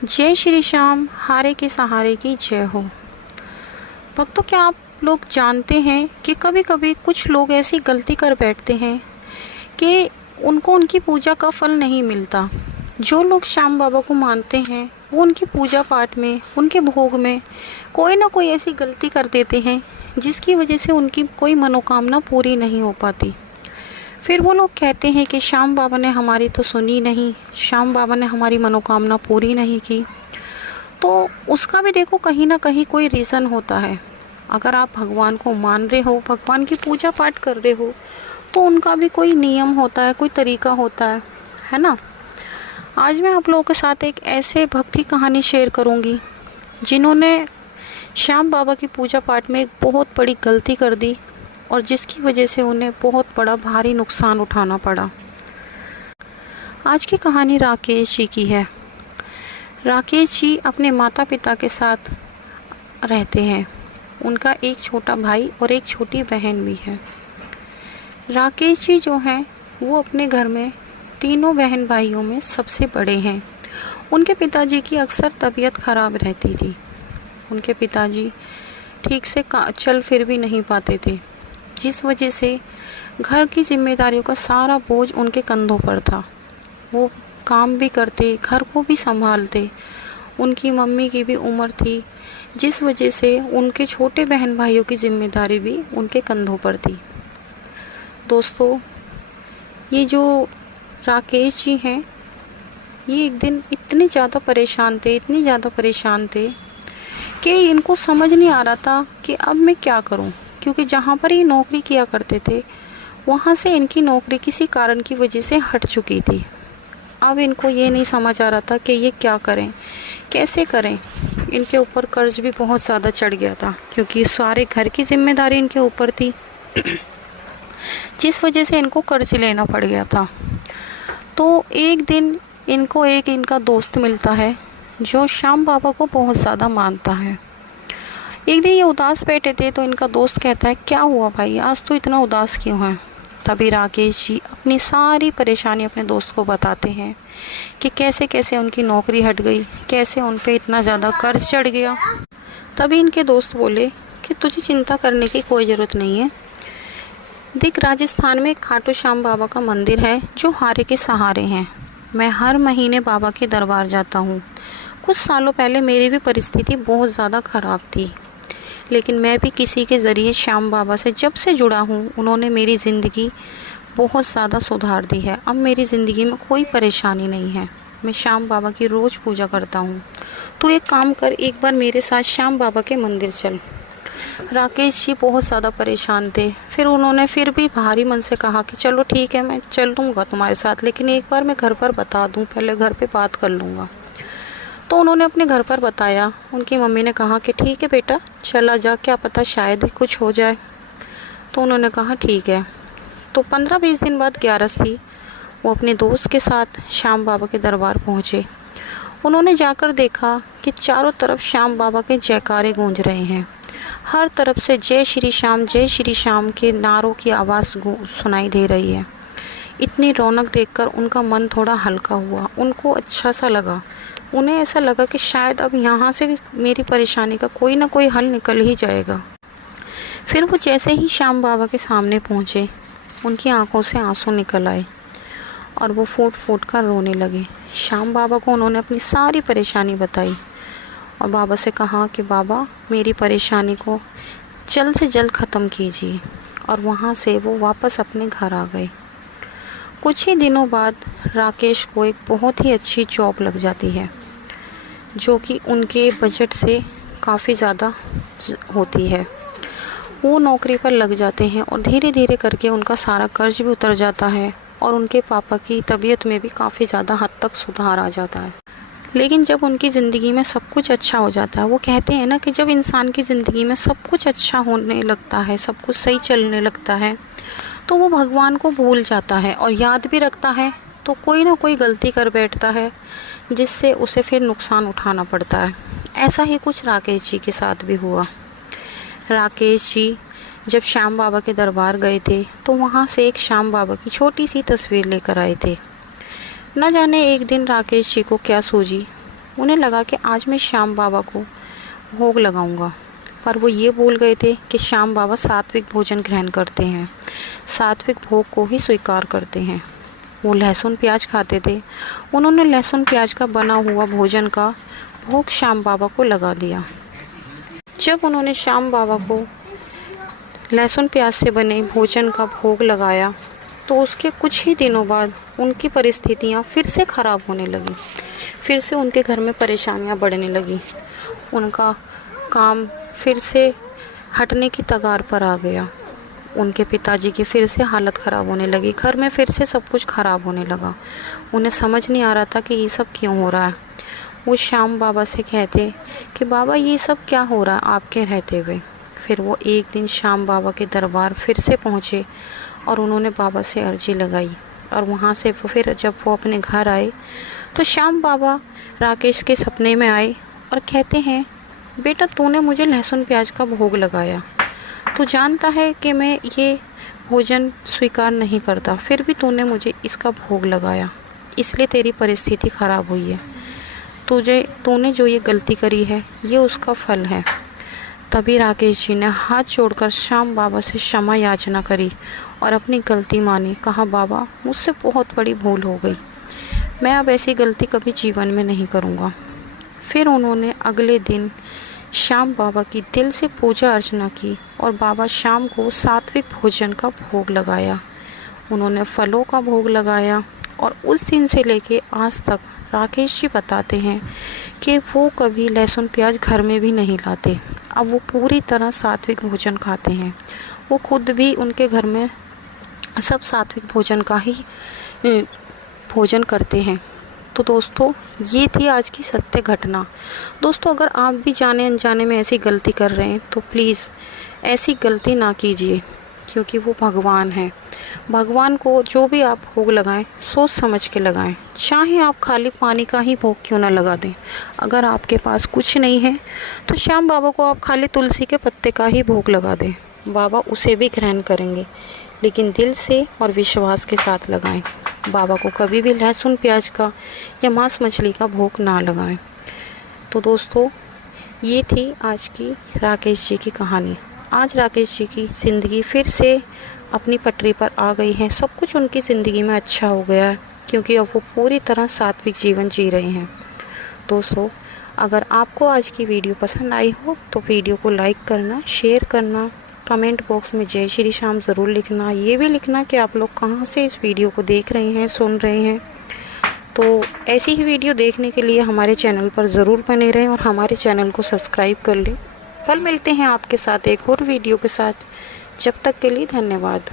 जय श्री श्याम, हारे के सहारे की जय हो। भक्तों, क्या आप लोग जानते हैं कि कभी कभी कुछ लोग ऐसी गलती कर बैठते हैं कि उनको उनकी पूजा का फल नहीं मिलता। जो लोग श्याम बाबा को मानते हैं वो उनकी पूजा पाठ में, उनके भोग में कोई ना कोई ऐसी गलती कर देते हैं जिसकी वजह से उनकी कोई मनोकामना पूरी नहीं हो पाती। फिर वो लोग कहते हैं कि श्याम बाबा ने हमारी तो सुनी नहीं, श्याम बाबा ने हमारी मनोकामना पूरी नहीं की। तो उसका भी देखो कहीं ना कहीं कोई रीज़न होता है। अगर आप भगवान को मान रहे हो, भगवान की पूजा पाठ कर रहे हो, तो उनका भी कोई नियम होता है, कोई तरीका होता है ना। आज मैं आप लोगों के साथ एक ऐसे भक्त की कहानी शेयर करूंगी जिन्होंने श्याम बाबा की पूजा पाठ में एक बहुत बड़ी गलती कर दी और जिसकी वजह से उन्हें बहुत बड़ा भारी नुकसान उठाना पड़ा। आज की कहानी राकेश जी की है। राकेश जी अपने माता पिता के साथ रहते हैं। उनका एक छोटा भाई और एक छोटी बहन भी है। राकेश जी जो हैं वो अपने घर में तीनों बहन भाइयों में सबसे बड़े हैं। उनके पिताजी की अक्सर तबीयत खराब रहती थी। उनके पिताजी ठीक से चल फिर भी नहीं पाते थे, जिस वजह से घर की जिम्मेदारियों का सारा बोझ उनके कंधों पर था। वो काम भी करते, घर को भी संभालते। उनकी मम्मी की भी उम्र थी, जिस वजह से उनके छोटे बहन भाइयों की जिम्मेदारी भी उनके कंधों पर थी। दोस्तों, ये जो राकेश जी हैं, ये एक दिन इतने ज़्यादा परेशान थे कि इनको समझ नहीं आ रहा था कि अब मैं क्या करूं। क्योंकि जहाँ पर ये नौकरी किया करते थे वहाँ से इनकी नौकरी किसी कारण की वजह से हट चुकी थी। अब इनको ये नहीं समझ आ रहा था कि ये क्या करें, कैसे करें। इनके ऊपर कर्ज भी बहुत ज़्यादा चढ़ गया था क्योंकि सारे घर की जिम्मेदारी इनके ऊपर थी, जिस वजह से इनको कर्ज लेना पड़ गया था। तो एक दिन इनको इनका दोस्त मिलता है जो श्याम बाबा को बहुत ज़्यादा मानता है। एक दिन ये उदास बैठे थे तो इनका दोस्त कहता है, क्या हुआ भाई, आज तो इतना उदास क्यों है। तभी राकेश जी अपनी सारी परेशानी अपने दोस्त को बताते हैं कि कैसे कैसे उनकी नौकरी हट गई, कैसे उन पे इतना ज़्यादा कर्ज चढ़ गया। तभी इनके दोस्त बोले कि तुझे चिंता करने की कोई ज़रूरत नहीं है। देख, राजस्थान में एक खाटू श्याम बाबा का मंदिर है जो हारे के सहारे हैं। मैं हर महीने बाबा के दरबार जाता हूँ। कुछ सालों पहले मेरी भी परिस्थिति बहुत ज़्यादा ख़राब थी, लेकिन मैं भी किसी के ज़रिए श्याम बाबा से जब से जुड़ा हूँ उन्होंने मेरी ज़िंदगी बहुत ज़्यादा सुधार दी है। अब मेरी ज़िंदगी में कोई परेशानी नहीं है। मैं श्याम बाबा की रोज़ पूजा करता हूँ। तो एक काम कर, एक बार मेरे साथ श्याम बाबा के मंदिर चल। राकेश जी बहुत ज़्यादा परेशान थे। फिर उन्होंने फिर भी भारी मन से कहा कि चलो ठीक है, मैं चल दूँगा तुम्हारे साथ, लेकिन एक बार मैं घर पर बता दूँ, पहले घर पर बात कर लूँगा। तो उन्होंने अपने घर पर बताया। उनकी मम्मी ने कहा कि ठीक है बेटा, चला जा, क्या पता शायद कुछ हो जाए। तो उन्होंने कहा ठीक है। तो 15-20 दिन बाद 11 थी। वो अपने दोस्त के साथ श्याम बाबा के दरबार पहुँचे। उन्होंने जाकर देखा कि चारों तरफ श्याम बाबा के जयकारे गूंज रहे हैं। हर तरफ से जय श्री श्याम के नारों की आवाज़ सुनाई दे रही है। इतनी रौनक देखकर उनका मन थोड़ा हल्का हुआ, उनको अच्छा सा लगा। उन्हें ऐसा लगा कि शायद अब यहाँ से मेरी परेशानी का कोई ना कोई हल निकल ही जाएगा। फिर वो जैसे ही श्याम बाबा के सामने पहुँचे, उनकी आंखों से आंसू निकल आए और वो फूट फूट कर रोने लगे। श्याम बाबा को उन्होंने अपनी सारी परेशानी बताई और बाबा से कहा कि बाबा, मेरी परेशानी को जल्द से जल्द ख़त्म कीजिए। और वहाँ से वो वापस अपने घर आ गए। कुछ ही दिनों बाद राकेश को एक बहुत ही अच्छी जॉब लग जाती है, जो कि उनके बजट से काफ़ी ज़्यादा होती है। वो नौकरी पर लग जाते हैं और धीरे धीरे करके उनका सारा कर्ज भी उतर जाता है और उनके पापा की तबीयत में भी काफ़ी ज़्यादा हद तक सुधार आ जाता है। लेकिन जब उनकी ज़िंदगी में सब कुछ अच्छा हो जाता है, वो कहते हैं ना कि जब इंसान की ज़िंदगी में सब कुछ अच्छा होने लगता है, सब कुछ सही चलने लगता है, तो वो भगवान को भूल जाता है और याद भी रखता है तो कोई ना कोई गलती कर बैठता है, जिससे उसे फिर नुकसान उठाना पड़ता है। ऐसा ही कुछ राकेश जी के साथ भी हुआ। राकेश जी जब श्याम बाबा के दरबार गए थे तो वहाँ से एक श्याम बाबा की छोटी सी तस्वीर लेकर आए थे। न जाने एक दिन राकेश जी को क्या सूझी उन्हें लगा कि आज मैं श्याम बाबा को भोग लगाऊंगा, पर वो ये भूल गए थे कि श्याम बाबा सात्विक भोजन ग्रहण करते हैं, सात्विक भोग को ही स्वीकार करते हैं। वो लहसुन प्याज खाते थे। उन्होंने लहसुन प्याज का बना हुआ भोजन का भोग श्याम बाबा को लगा दिया। जब उन्होंने श्याम बाबा को लहसुन प्याज से बने भोजन का भोग लगाया तो उसके कुछ ही दिनों बाद उनकी परिस्थितियाँ फिर से ख़राब होने लगी। फिर से उनके घर में परेशानियाँ बढ़ने लगी। उनका काम फिर से हटने की कगार पर आ गया। उनके पिताजी की फिर से हालत ख़राब होने लगी। घर में फिर से सब कुछ ख़राब होने लगा। उन्हें समझ नहीं आ रहा था कि ये सब क्यों हो रहा है। वो श्याम बाबा से कहते कि बाबा ये सब क्या हो रहा है आपके रहते हुए। फिर वो एक दिन श्याम बाबा के दरबार फिर से पहुँचे और उन्होंने बाबा से अर्जी लगाई। और वहाँ से फिर जब वो अपने घर आए तो श्याम बाबा राकेश के सपने में आए और कहते हैं, बेटा तूने मुझे लहसुन प्याज का भोग लगाया, तू जानता है कि मैं ये भोजन स्वीकार नहीं करता, फिर भी तूने मुझे इसका भोग लगाया, इसलिए तेरी परिस्थिति ख़राब हुई है। तूने जो ये गलती करी है ये उसका फल है। तभी राकेश जी ने हाथ जोड़कर श्याम बाबा से क्षमा याचना करी और अपनी गलती मानी। कहा, बाबा मुझसे बहुत बड़ी भूल हो गई, मैं अब ऐसी गलती कभी जीवन में नहीं करूँगा। फिर उन्होंने अगले दिन श्याम बाबा की दिल से पूजा अर्चना की और बाबा श्याम को सात्विक भोजन का भोग लगाया। उन्होंने फलों का भोग लगाया और उस दिन से लेके आज तक राकेश जी बताते हैं कि वो कभी लहसुन प्याज घर में भी नहीं लाते। अब वो पूरी तरह सात्विक भोजन खाते हैं। वो खुद भी उनके घर में सब सात्विक भोजन का ही भोजन करते हैं। तो दोस्तों ये थी आज की सत्य घटना। दोस्तों अगर आप भी जाने अनजाने में ऐसी गलती कर रहे हैं तो प्लीज़ ऐसी गलती ना कीजिए, क्योंकि वो भगवान हैं। भगवान को जो भी आप भोग लगाएं सोच समझ के लगाएं। चाहे आप खाली पानी का ही भोग क्यों ना लगा दें। अगर आपके पास कुछ नहीं है तो श्याम बाबा को आप खाली तुलसी के पत्ते का ही भोग लगा दें, बाबा उसे भी ग्रहण करेंगे, लेकिन दिल से और विश्वास के साथ लगाएं। बाबा को कभी भी लहसुन प्याज का या मांस मछली का भोग ना लगाएं। तो दोस्तों ये थी आज की राकेश जी की कहानी। आज राकेश जी की ज़िंदगी फिर से अपनी पटरी पर आ गई है। सब कुछ उनकी ज़िंदगी में अच्छा हो गया है, क्योंकि अब वो पूरी तरह सात्विक जीवन जी रहे हैं। दोस्तों अगर आपको आज की वीडियो पसंद आई हो तो वीडियो को लाइक करना, शेयर करना, कमेंट बॉक्स में जय श्री श्याम ज़रूर लिखना। ये भी लिखना कि आप लोग कहाँ से इस वीडियो को देख रहे हैं, सुन रहे हैं। तो ऐसी ही वीडियो देखने के लिए हमारे चैनल पर ज़रूर बने रहें और हमारे चैनल को सब्सक्राइब कर लें। कल मिलते हैं आपके साथ एक और वीडियो के साथ। जब तक के लिए धन्यवाद।